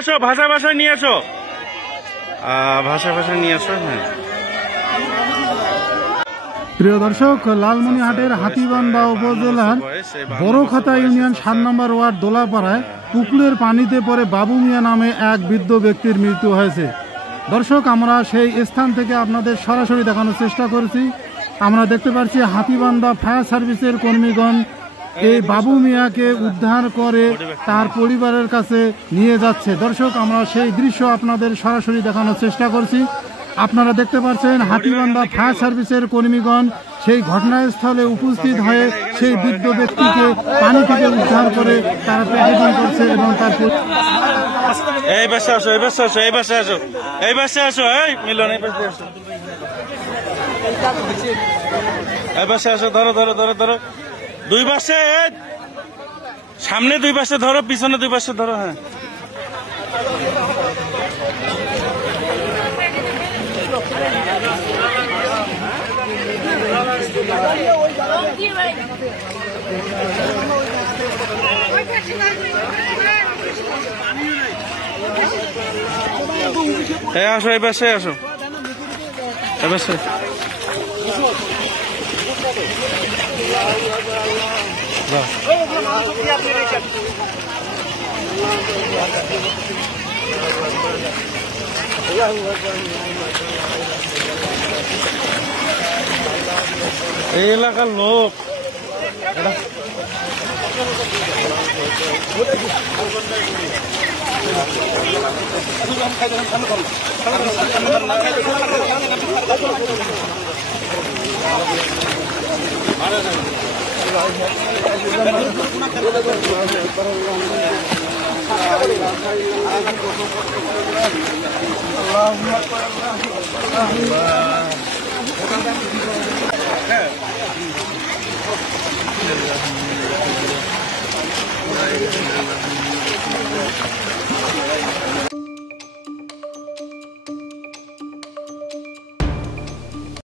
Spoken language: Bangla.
আসো, ভাষা ভাষা নিয়ে আসো, ভাষা ভাষা নিয়ে আসো। হ্যাঁ প্রিয় দর্শক, লালমনিরহাটের হাতীবান্ধা উপজেলার বড়খাতা ইউনিয়ন 7 নম্বর ওয়ার্ড দোলাপাড়ায় পুকুরের পানিতে পড়ে বাবু মিয়া নামে এক বৃদ্ধ ব্যক্তির মৃত্যু হয়েছে। দর্শক, আমরা সেই স্থান থেকে আপনাদের সরাসরি দেখানোর চেষ্টা করেছি। আমরা দেখতে পাচ্ছি হাতীবান্ধা ফায়ার সার্ভিসের কর্মীগণ এই বাবু মিয়াকে উদ্ধার করে তার পরিবারের কাছে নিয়ে যাচ্ছে। দর্শক, আমরা সেই দৃশ্য আপনাদের সরাসরি দেখানোর চেষ্টা করছি। আপনারা দেখতে পাচ্ছেন হাতীবান্ধা ফায়ার সার্ভিসের কর্মীগণ সেই ঘটনাস্থলে উপস্থিত হয়ে সেই বৃদ্ধ ব্যক্তিকে পানি থেকে উদ্ধার করে তারা প্যাকেজিং করছে এবং তার এই বাসে আসো, এই বাসে আসো, এই বাসে আসো, এই বাসে আসো, এই মিলন, এই বাসে আসো, এই বাসে আসো, ধরো ধরো ধরো ধরো, দুই পাশে, সামনে দুই পাশে ধরো, পিছনে দুই পাশে ধরো। হ্যাঁ আসো, এই পাশে আসো, এই পাশে। এই এলাকার লোক